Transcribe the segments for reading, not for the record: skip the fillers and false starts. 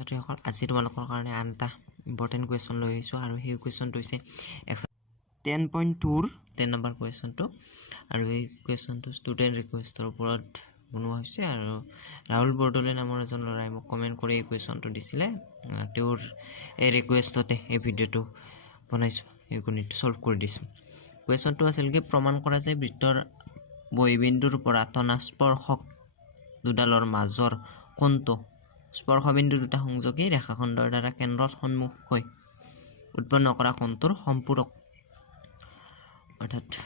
ছাত্ৰীসকল আজি তোমালোকৰ কাৰণে আনটা ইম্পৰ্টেণ্ট কুৱেশ্যন লৈ আহিছোঁ আৰু সেই কুৱেশ্যনটো হৈছে 10.2 10 নম্বৰ কুৱেশ্যনটো আৰু এই কুৱেশ্যনটো ষ্টুডেণ্ট ৰিকুৱেষ্টৰ ওপৰত বনোৱা হৈছে আৰু ৰাহুল বৰদলৈ নামৰ এজন ল'ৰাই মোক কমেণ্ট কৰি এই কুৱেশ্যনটো দিছিলে তেওঁৰ এই ৰিকুৱেষ্টতে এই ভিডিঅ'টো বনাইছোঁ এই গণিতটো সলভ কৰি দিছোঁ কুৱেশ্যনটো আছিল কি প্ৰমাণ কৰা যে বৃত্তৰ বহিবিন্দুৰ পৰা টনা স্পৰ্শক দুডালৰ মাজৰ কোণটো স্পৰ্শবিন্দু দুটা সংযোগী ৰেখাখণ্ডৰ দ্বাৰা কেন্দ্ৰত সন্মুখকৈ উৎপন্ন কৰা কোণটোৰ সম্পূৰক অৰ্থাৎ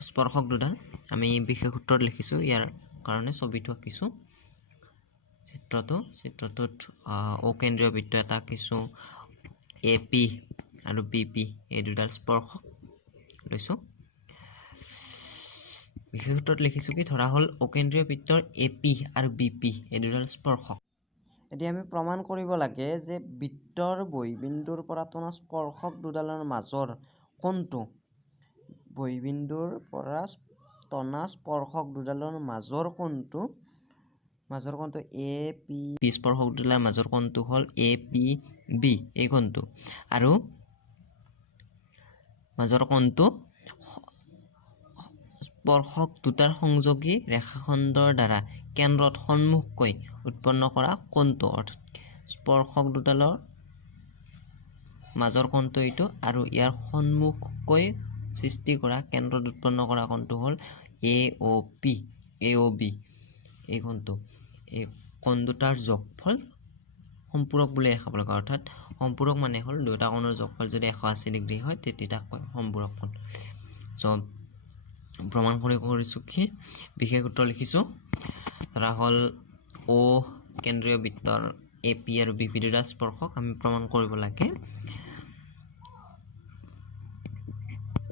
স্পৰ্শক দুডাল আমি বিশেষ সূত্ৰত লিখিছোঁ ইয়াৰ কাৰণে ছবিটো আঁকিছোঁ চিত্ৰটোত অকেন্দ্ৰীয় বৃত্ত এটা আঁকিছোঁ AP আৰু BP এই দুডাল স্পৰ্শক লৈছোঁ বিশেষ সূত্ৰত লিখিছোঁ কি ধৰা হ'ল অকেন্দ্ৰীয় বৃত্তৰ AP আৰু BP এই দুডাল স্পৰ্শক এতিয়া আমি প্ৰমাণ কৰিব লাগে যে বৃত্তৰ বহিবিন্দুৰ পৰা টনা স্পৰ্শক দুডালৰ মাজৰ কোণটো বহিবিন্দুৰ পৰা টনা স্পৰ্শক দুডালৰ মাজৰ কোণটো AP স্পৰ্শক দুডালৰ মাজৰ কোণটো হ'ল APB এই কোণটো আৰু মাজৰ কোণটো স্পৰ্শক দুটাৰ সংযোগী ৰেখাখণ্ডৰ দ্বাৰা কেন্দ্ৰত সন্মুখকৈ উৎপন্ন কৰা কোণটো অৰ্থাৎ স্পৰ্শক দুডালৰ মাজৰ কোণটো এইটো আৰু ইয়াৰ সন্মুখকৈ সৃষ্টি কৰা কেন্দ্ৰত উৎপন্ন কৰা কোণটো হ'ল AOB এই কোণটো এই কোণ দুটাৰ যোগফল সম্পূৰক বুলি দেখাব লগা অৰ্থাৎ সম্পূৰক মানে হ'ল দুটা কোণৰ যোগফল যদি 180 ডিগ্ৰী হয় তেতিয়া তাক কয় সম্পূৰক কোণ প্ৰমাণ কৰিছোঁ কি বিশেষ সূত্ৰ লিখিছোঁ ধৰা হ'ল O কেন্দ্ৰীয় বৃত্তৰ AP আৰু BP দুটা স্পৰ্শক আমি প্ৰমাণ কৰিব লাগে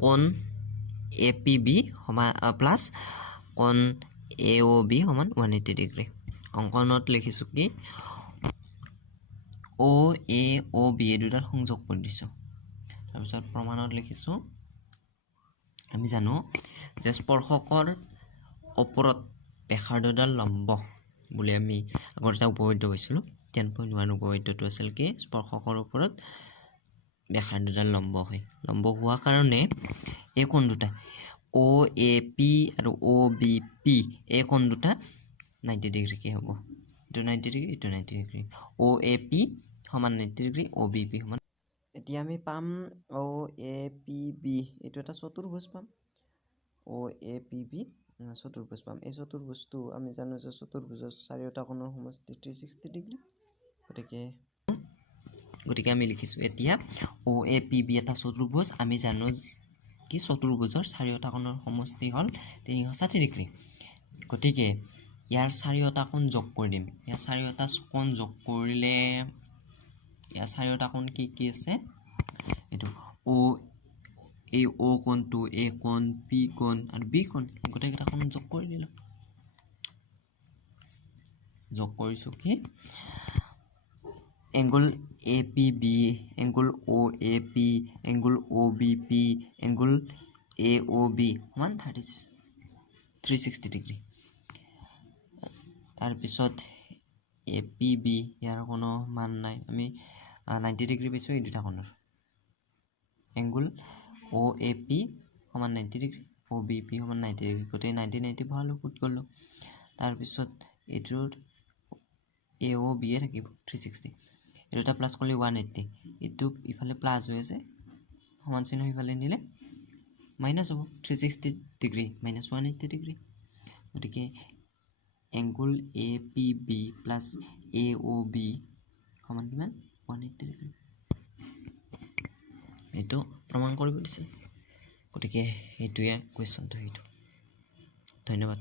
কোণ APB সমান প্লাছ কোণ AOB সমান 180 ডিগ্ৰী অংকনত লিখিছোঁ কি OAOB এই দুটাৰ সংযোগ কৰি দিছোঁ তাৰপিছত প্ৰমাণত লিখিছোঁ আমি জানো যে স্পৰ্শকৰ ওপৰত ব্যাসাৰ্ধডাল লম্ব বুলি আমি আগৰ এটা উপপাদ্য পাইছিলোঁ 10.1 উপপাদ্যটো আছিল কি স্পৰ্শকৰ ওপৰত ব্যাসাৰ্ধডাল লম্ব হয় লম্ব হোৱা কাৰণে এই কোণ দুটা OAP আৰু OBP এই কোণ দুটা 90 ডিগ্ৰী কি হ'ব এইটো 90 ডিগ্ৰী এইটো 90 ডিগ্ৰী OAP সমান 90 ডিগ্ৰী OBP সমান এতিয়া আমি পাম OAPB এইটো এটা চতুৰ্ভুজ পাম OAPB চতুৰ্ভুজ পাম এই চতুৰ্ভুজটো আমি জানো যে চতুৰ্ভুজৰ চাৰিওটা কোণৰ সমষ্টি 360 ডিগ্ৰী গতিকে আমি লিখিছোঁ এতিয়া OAPB এটা চতুৰ্ভুজ আমি জানো কি চতুৰ্ভুজৰ চাৰিওটা কোণৰ সমষ্টি হ'ল 360 ডিগ্ৰী গতিকে ইয়াৰ চাৰিওটা কোণ যোগ কৰি দিম ইয়াৰ চাৰিওটা কোণ যোগ কৰিলে ইয়াৰ চাৰিওটা কোণ কি আছে এইটো এই O কোণটো A কোণ P কোণ আৰু B কোণ গোটেইকেইটা কোণ যোগ কৰি দিলোঁ যোগ কৰিছোঁ কি angle APB angle OAP angle OBP angle AOB সমান 360 ডিগ্ৰী তাৰপিছত APB ইয়াৰ কোনো মান নাই আমি 90 ডিগ্ৰী পাইছোঁ এই দুটা কোণৰ এংগল OAP সমান 90 ডিগ্ৰী OBP সমান 90 ডিগ্ৰী গোটেই 90 ভালো পুট কৰিলোঁ তাৰপিছত এইটোৰ AOB থাকিব 360 এই দুটা প্লাছ কৰিলে 180 এইটো ইফালে প্লাছ হৈ আছে সমান চিহ্ন ইফালে নিলে মাইনাছ হ'ব 360 ডিগ্ৰী মাইনাছ 180 ডিগ্ৰী গতিকে এংগল APB প্লাছ AOB সমান কিমান 180 ডিগ্ৰী এইটো প্ৰমাণ কৰিব দিছে গতিকে এইটোৱে কুৱেশ্যনটো ধন্যবাদ